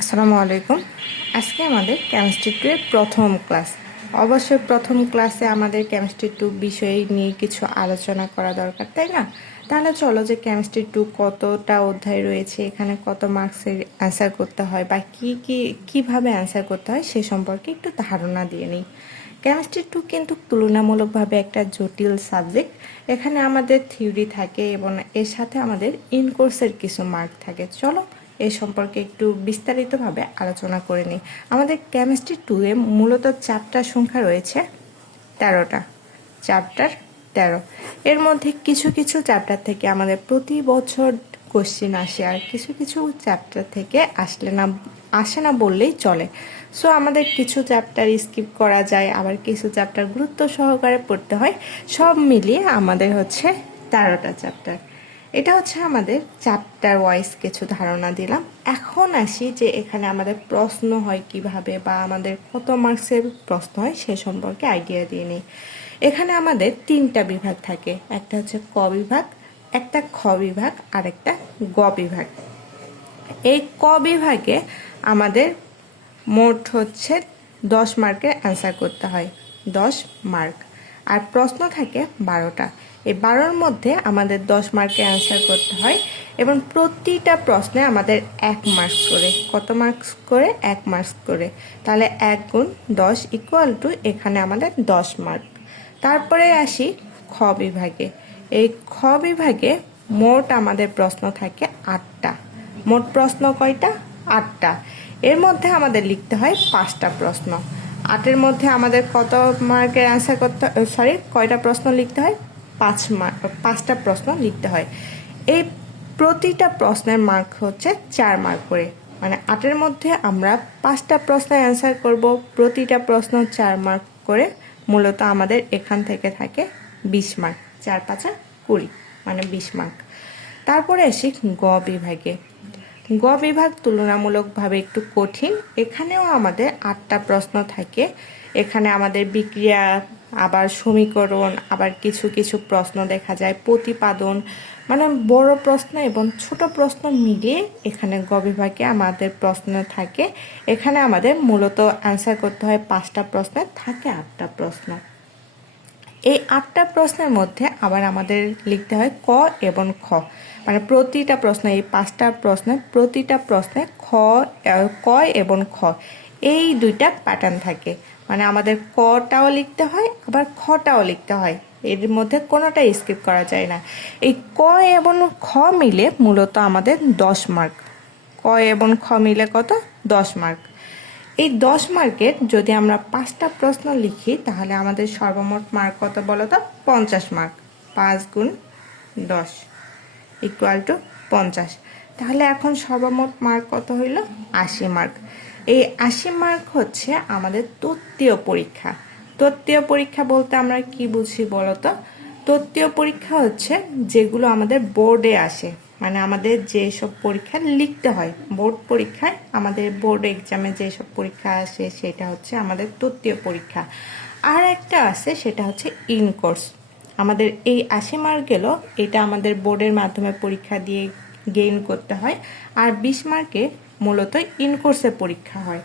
আসসালামু আলাইকুম। আজকে আমাদের কেমিস্ট্রি 2 এর প্রথম ক্লাস। অবশ্যই প্রথম ক্লাসে আমাদের কেমিস্ট্রি 2 বিষয় নিয়ে কিছু আলোচনা করা দরকার, তাই না? তাহলে চলো যে কেমিস্ট্রি 2 কতটা অধ্যায় রয়েছে, এখানে কত মার্কসের অ্যান্সার করতে হয় বা কিভাবে অ্যান্সার করতে হয় সে সম্পর্কে একটু ধারণা দিয়ে নিই। কেমিস্ট্রি 2 কিন্তু তুলনামূলকভাবে একটা জটিল সাবজেক্ট। এখানে আমাদের থিওরি থাকে এবং এর সাথে আমাদের ইন কোর্সের কিছু মার্ক থাকে। চলো এ সম্পর্কে একটু বিস্তারিতভাবে আলোচনা করে নিই। আমাদের কেমিস্ট্রি 2 এ মূলত চ্যাপ্টার সংখ্যা রয়েছে 13টা। চ্যাপ্টার 13। এর মধ্যে কিছু কিছু চ্যাপ্টার থেকে আমাদের প্রতি বছর কোশ্চেন আসে, আর কিছু কিছু চ্যাপ্টার থেকে আসে না বললেই চলে। সো আমাদের কিছু চ্যাপ্টার স্কিপ করা যায়, আবার কিছু চ্যাপ্টার গুরুত্ব সহকারে পড়তে হয়। সব মিলিয়ে আমাদের হচ্ছে 13টা চ্যাপ্টার। এটা হচ্ছে আমাদের চ্যাপ্টার ওয়াইজ কিছু ধারণা দিলাম। এখন আসি যে এখানে আমাদের প্রশ্ন হয় কিভাবে বা আমাদের কত মার্কসের প্রশ্ন হয় সে সম্পর্কে আইডিয়া দিয়ে নিই। এখানে আমাদের 3টা বিভাগ থাকে, একটা হচ্ছে ক বিভাগ, একটা খ বিভাগ আর একটা গ বিভাগ। এই ক বিভাগে আমাদের মোট হচ্ছে 10 মার্কের অ্যান্সার করতে হয়, 10 মার্ক। আর প্রশ্ন থাকে 12টা। এই 12-র মধ্যে আমাদের 10 মার্কের অ্যান্সার করতে হয় এবং প্রতিটা প্রশ্নে আমাদের 1 মার্কস করে। কত মার্কস করে? 1 মার্কস করে। তাহলে 1 গুণ 10 ইকুয়াল টু এখানে আমাদের 10 মার্ক। তারপরে আসি খ বিভাগে। এই খ বিভাগে মোট আমাদের প্রশ্ন থাকে 8টা। মোট প্রশ্ন কয়টা? 8টা। এর মধ্যে আমাদের লিখতে হয় 5টা প্রশ্ন। 8-এর মধ্যে আমাদের কত মার্কের অ্যান্সার করতে, কয়টা প্রশ্ন লিখতে হয়? 5টা প্রশ্ন লিখতে হয়। এই প্রতিটা প্রশ্নের মার্ক হচ্ছে 4 মার্ক করে। মানে 8-এর মধ্যে আমরা 5টা প্রশ্নের অ্যান্সার করব, প্রতিটা প্রশ্ন 4 মার্ক করে। মূলত আমাদের এখান থেকে থাকে 20 মার্ক। 4 5 20, মানে 20 মার্ক। তারপরে আসি গ বিভাগে। গ বিভাগ তুলনামূলকভাবে একটু কঠিন। এখানেও আমাদের 8টা প্রশ্ন থাকে। এখানে আমাদের বিক্রিয়া, আবার সমীকরণ, আবার কিছু কিছু প্রশ্ন দেখা যায় প্রতিপাদন, মানে বড় প্রশ্ন এবং ছোট প্রশ্ন মিলিয়ে এখানে গ বিভাগে আমাদের প্রশ্ন থাকে। এখানে আমাদের মূলত অ্যান্সার করতে হয় 5টা প্রশ্নে, থাকে 8টা প্রশ্ন। এই 8টা প্রশ্নের মধ্যে আবার আমাদের লিখতে হয় ক এবং খ, মানে প্রতিটা প্রশ্ন, এই 5টা প্রশ্নের প্রতিটা প্রশ্নে ক এবং খ, এই দুইটা প্যাটার্ন থাকে। মানে আমাদের কটাও লিখতে হয়, আবার খটাও লিখতে হয়। এর মধ্যে কোনোটাই স্কিপ করা যায় না। এই ক এবং খ মিলে মূলত আমাদের 10 মার্ক। ক এবং খ মিলে কত? 10 মার্ক। এই 10 মার্কের যদি আমরা 5টা প্রশ্ন লিখি তাহলে আমাদের সর্বমোট মার্ক কত বলো তো? 50 মার্ক। 5 গুণ 10 ইকুয়াল টু 50। তাহলে এখন সর্বমোট মার্ক কত হইল? 80 মার্ক। এই 80 মার্ক হচ্ছে আমাদের তত্ত্বীয় পরীক্ষা। তত্ত্বীয় পরীক্ষা বলতে আমরা কি বুঝি বলো তো? তত্ত্বীয় পরীক্ষা হচ্ছে যেগুলো আমাদের বোর্ডে আসে, মানে আমাদের যেসব পরীক্ষা লিখতে হয় বোর্ড পরীক্ষায়, আমাদের বোর্ড এক্সামে যেসব পরীক্ষা আসে সেটা হচ্ছে আমাদের তত্ত্বীয় পরীক্ষা। আর একটা আছে, সেটা হচ্ছে ইন কোর্স। আমাদের এই 80 মার্ক গেল, এটা আমাদের বোর্ডের মাধ্যমে পরীক্ষা দিয়ে গেইন করতে হয়। আর 20 মার্কে মূলত ইন কোর্সে পরীক্ষা হয়।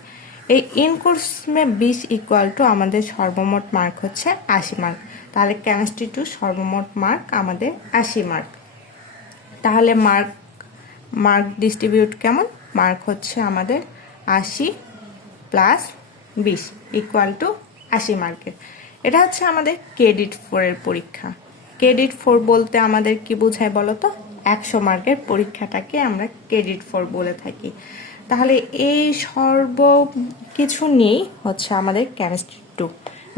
এই in course May 20 equal to আমাদের সর্বমোট মার্ক হচ্ছে 80 মার্ক। তাহলে কেমিস্ট্রি 2 সর্বমোট মার্ক আমাদের 80 মার্ক। তাহলে মার্ক ডিস্ট্রিবিউট কেমন? মার্ক হচ্ছে আমাদের 80 প্লাস 20 ইকুয়াল টু 80 মার্কের। এটা হচ্ছে আমাদের ক্রেডিট 4-এর পরীক্ষা। ক্রেডিট 4 বলতে আমাদের কি বোঝায় বলো তো? 100 মার্কের পরীক্ষাটাকে আমরা ক্রেডিট 4 বলে থাকি। তাহলে এই কিছু নিয়েই হচ্ছে আমাদের কেমিস্ট্রি 2।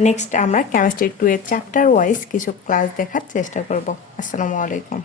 নেক্সট আমরা কেমিস্ট্রি 2 এর চ্যাপ্টার ওয়াইজ কিছু ক্লাস দেখার চেষ্টা করব। আসসালামু আলাইকুম।